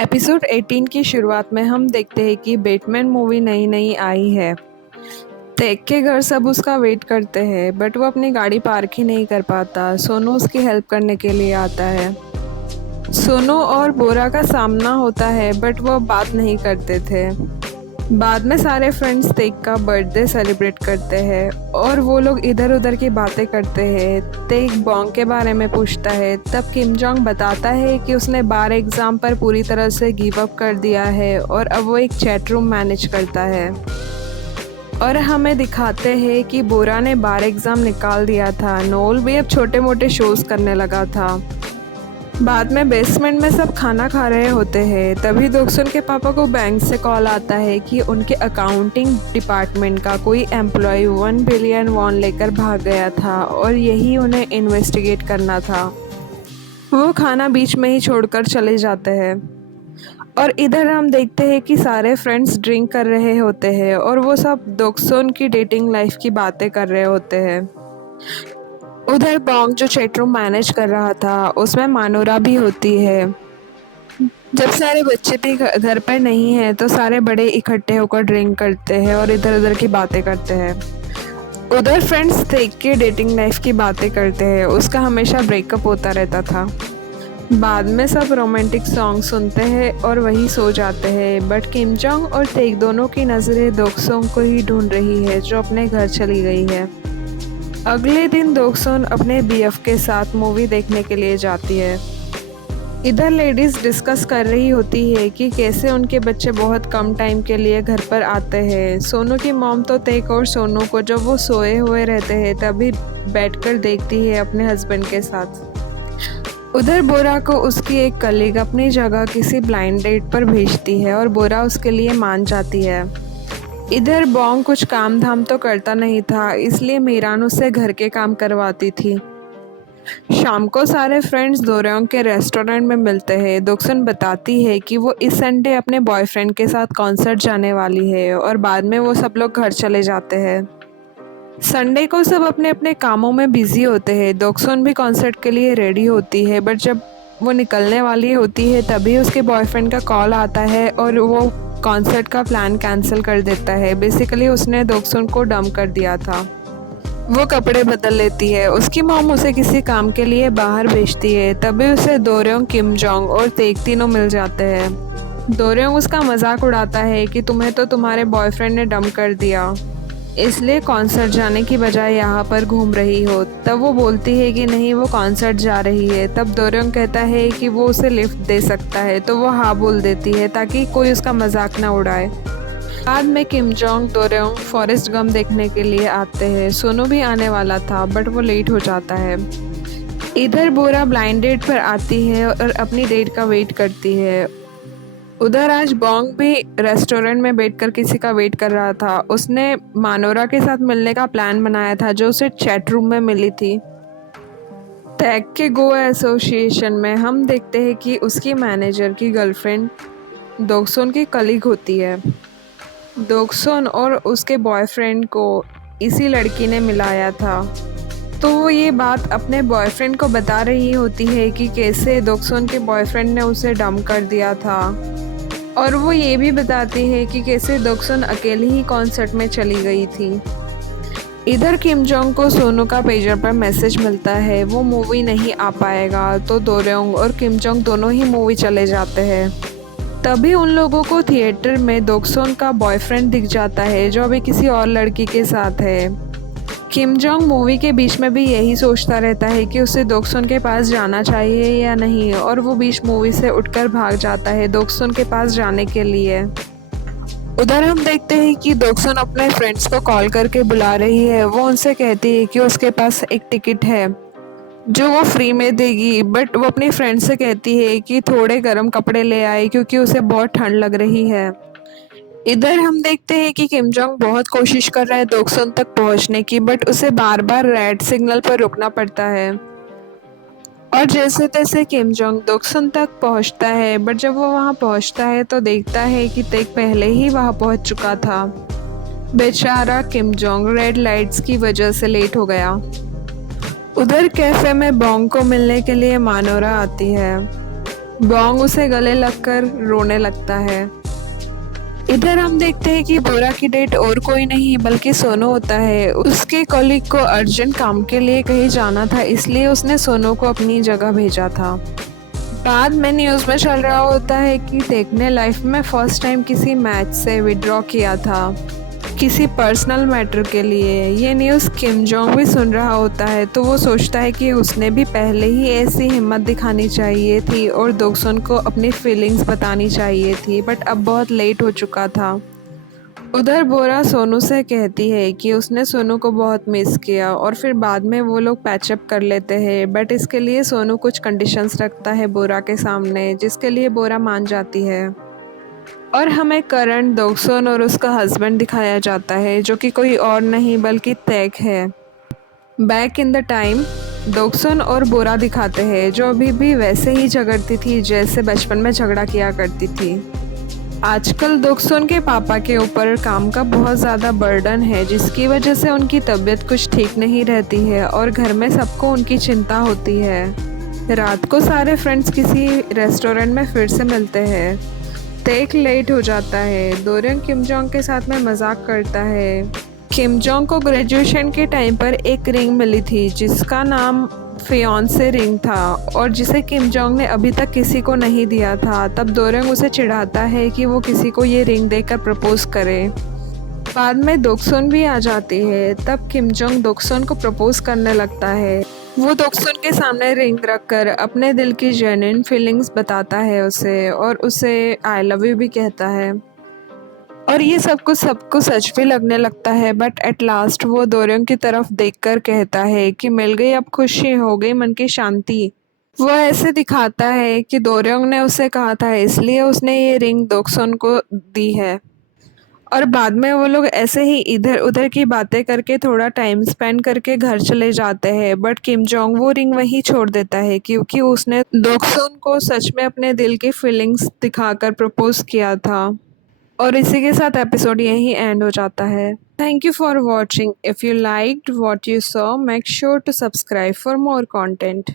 Episode 18 की शुरुआत में हम देखते हैं कि बैटमैन मूवी नई नई आई है। टेक के घर सब उसका वेट करते हैं बट वो अपनी गाड़ी पार्क ही नहीं कर पाता। सोनू उसकी हेल्प करने के लिए आता है। सोनू और बोरा का सामना होता है बट वो बात नहीं करते थे। बाद में सारे फ्रेंड्स तेग का बर्थडे सेलिब्रेट करते हैं और वो लोग इधर उधर की बातें करते हैं। तेग बॉन्ग के बारे में पूछता है, तब किम जोंग बताता है कि उसने बार एग्ज़ाम पर पूरी तरह से गिव अप कर दिया है और अब वो एक चैट रूम मैनेज करता है। और हमें दिखाते हैं कि बोरा ने बार एग्ज़ाम निकाल दिया था। नोल भी अब छोटे मोटे शोज़ करने लगा था। बाद में बेसमेंट में सब खाना खा रहे होते हैं, तभी दोक्सुन के पापा को बैंक से कॉल आता है कि उनके अकाउंटिंग डिपार्टमेंट का कोई एम्प्लॉय 1 बिलियन वॉन लेकर भाग गया था और यही उन्हें इन्वेस्टिगेट करना था। वो खाना बीच में ही छोड़कर चले जाते हैं और इधर हम देखते हैं कि सारे फ्रेंड्स ड्रिंक कर रहे होते हैं और वो सब दोक्सुन की डेटिंग लाइफ की बातें कर रहे होते हैं। उधर बॉन्ग जो चैट रूम मैनेज कर रहा था उसमें मानोरा भी होती है। जब सारे बच्चे भी घर पर नहीं हैं तो सारे बड़े इकट्ठे होकर ड्रिंक करते हैं और इधर उधर की बातें करते हैं। उधर फ्रेंड्स देख के डेटिंग लाइफ की बातें करते हैं। उसका हमेशा ब्रेकअप होता रहता था। बाद में सब रोमांटिक सॉन्ग सुनते हैं और वही सो जाते हैं। बट किम जोंग और तेग दोनों की नज़रें दोक्सुन को ही ढूंढ रही है जो अपने घर चली गई है। अगले दिन दोक्सुन अपने बीएफ के साथ मूवी देखने के लिए जाती है। इधर लेडीज़ डिस्कस कर रही होती है कि कैसे उनके बच्चे बहुत कम टाइम के लिए घर पर आते हैं। सोनू की मॉम तो तेक और सोनू को जब वो सोए हुए रहते हैं तभी बैठकर देखती है अपने हस्बैंड के साथ। उधर बोरा को उसकी एक कलीग अपनी जगह किसी ब्लाइंड डेट पर भेजती है और बोरा उसके लिए मान जाती है। इधर बॉन्ग कुछ काम धाम तो करता नहीं था, इसलिए मीरान उससे घर के काम करवाती थी। शाम को सारे फ्रेंड्स दोरयोंग के रेस्टोरेंट में मिलते हैं। दोक्सुन बताती है कि वो इस संडे अपने बॉयफ्रेंड के साथ कॉन्सर्ट जाने वाली है और बाद में वो सब लोग घर चले जाते हैं। संडे को सब अपने अपने कामों में बिजी होते हैं। दोक्सुन भी कॉन्सर्ट के लिए रेडी होती है बट जब वो निकलने वाली होती है तभी उसके बॉयफ्रेंड का कॉल आता है और वो कॉन्सर्ट का प्लान कैंसिल कर देता है। बेसिकली उसने दोक्सुन को डंप कर दिया था। वो कपड़े बदल लेती है। उसकी मॉम उसे किसी काम के लिए बाहर भेजती है, तभी उसे दोरयोंग, किम जोंग और तेग तीनों मिल जाते हैं। दोरयोंग उसका मजाक उड़ाता है कि तुम्हें तो तुम्हारे बॉयफ्रेंड ने डंप कर दिया, इसलिए कॉन्सर्ट जाने की बजाय यहाँ पर घूम रही हो। तब वो बोलती है कि नहीं, वो कॉन्सर्ट जा रही है। तब दोरयोंग कहता है कि वो उसे लिफ्ट दे सकता है, तो वो हाँ बोल देती है ताकि कोई उसका मजाक ना उड़ाए। बाद में किम जोंग, दोरयोंग फॉरेस्ट गम देखने के लिए आते हैं। सोनू भी आने वाला था बट वो लेट हो जाता है। इधर बोरा ब्लाइंड डेट पर आती है और अपनी डेट का वेट करती है। उधर आज बॉन्ग भी रेस्टोरेंट में बैठकर किसी का वेट कर रहा था। उसने मानोरा के साथ मिलने का प्लान बनाया था जो उसे चैट रूम में मिली थी। टैग के गो एसोसिएशन में हम देखते हैं कि उसकी मैनेजर की गर्लफ्रेंड दोक्सुन की कलीग होती है। दोक्सुन और उसके बॉयफ्रेंड को इसी लड़की ने मिलाया था, तो वो ये बात अपने बॉयफ्रेंड को बता रही होती है कि कैसे दोक्सुन के बॉयफ्रेंड ने उसे डंप कर दिया था। और वो ये भी बताती है कि कैसे दोक्सुन अकेली ही कॉन्सर्ट में चली गई थी। इधर किम जोंग को सोनू का पेजर पर मैसेज मिलता है वो मूवी नहीं आ पाएगा, तो दोरयोंग और किम जोंग दोनों ही मूवी चले जाते हैं। तभी उन लोगों को थिएटर में दोक्सुन का बॉयफ्रेंड दिख जाता है जो अभी किसी और लड़की के साथ है। किम जोंग मूवी के बीच में भी यही सोचता रहता है कि उसे दोक्सुन के पास जाना चाहिए या नहीं, और वो बीच मूवी से उठकर भाग जाता है दोक्सुन के पास जाने के लिए। उधर हम देखते हैं कि दोक्सुन अपने फ्रेंड्स को कॉल करके बुला रही है। वो उनसे कहती है कि उसके पास एक टिकट है जो वो फ्री में देगी, बट वो अपनी फ्रेंड से कहती है कि थोड़े गर्म कपड़े ले आए क्योंकि उसे बहुत ठंड लग रही है। इधर हम देखते हैं कि किम जोंग बहुत कोशिश कर रहा है दोक्सुन तक पहुंचने की, बट उसे बार बार रेड सिग्नल पर रुकना पड़ता है। और जैसे तैसे किम जोंग दोक्सुन तक पहुंचता है, बट जब वो वहां पहुंचता है तो देखता है कि तेग पहले ही वहां पहुंच चुका था। बेचारा किम जोंग रेड लाइट्स की वजह से लेट हो गया। उधर कैफे में बॉन्ग को मिलने के लिए मानोरा आती है। बॉन्ग उसे गले लगकर रोने लगता है। इधर हम देखते हैं कि बोरा की डेट और कोई नहीं बल्कि सोनू होता है। उसके कॉलीग को अर्जेंट काम के लिए कहीं जाना था, इसलिए उसने सोनू को अपनी जगह भेजा था। बाद में न्यूज़ में चल रहा होता है कि टेक ने लाइफ में फर्स्ट टाइम किसी मैच से विड्रॉ किया था, किसी पर्सनल मैटर के लिए। ये न्यूज़ किम जोंग भी सुन रहा होता है, तो वो सोचता है कि उसने भी पहले ही ऐसी हिम्मत दिखानी चाहिए थी और दोक्सन को अपनी फीलिंग्स बतानी चाहिए थी, बट अब बहुत लेट हो चुका था। उधर बोरा सोनू से कहती है कि उसने सोनू को बहुत मिस किया और फिर बाद में वो लोग पैचअप कर लेते हैं, बट इसके लिए सोनू कुछ कंडीशंस रखता है बोरा के सामने, जिसके लिए बोरा मान जाती है। और हमें करण दोक्सन और उसका हस्बैंड दिखाया जाता है, जो कि कोई और नहीं बल्कि तैक है। बैक इन द टाइम दोक्सन और बोरा दिखाते हैं, जो अभी भी वैसे ही झगड़ती थी जैसे बचपन में झगड़ा किया करती थी। आजकल दोक्सन के पापा के ऊपर काम का बहुत ज़्यादा बर्डन है, जिसकी वजह से उनकी तबीयत कुछ ठीक नहीं रहती है और घर में सबको उनकी चिंता होती है। रात को सारे फ्रेंड्स किसी रेस्टोरेंट में फिर से मिलते हैं। तेक लेट हो जाता है। दोरंग किम जोंग के साथ में मजाक करता है। किम जोंग को ग्रेजुएशन के टाइम पर एक रिंग मिली थी जिसका नाम फियोंसे रिंग था और जिसे किम जोंग ने अभी तक किसी को नहीं दिया था। तब दोरंग उसे चिढ़ाता है कि वो किसी को ये रिंग देकर प्रपोज करे। बाद में दोक्सन भी आ जाती है। तब किम जोंग दोक्सन को प्रपोज करने लगता है। वो दोक्सन के सामने रिंग रखकर अपने दिल की जेन्युइन फीलिंग्स बताता है उसे, और उसे आई लव यू भी कहता है। और ये सब कुछ सबको सच भी लगने लगता है, बट एट लास्ट वो दोरंग की तरफ देखकर कहता है कि मिल गई अब खुशी, हो गई मन की शांति। वो ऐसे दिखाता है कि दोरंग ने उसे कहा था, इसलिए उसने ये रिंग दोक्सन को दी है। और बाद में वो लोग ऐसे ही इधर उधर की बातें करके थोड़ा टाइम स्पेंड करके घर चले जाते हैं, बट किम जोंग वो रिंग वहीं छोड़ देता है क्योंकि उसने दोक्सन को सच में अपने दिल की फीलिंग्स दिखाकर प्रपोज किया था। और इसी के साथ एपिसोड यहीं एंड हो जाता है। Thank you for watching. If you liked what you saw, make sure to subscribe for more content.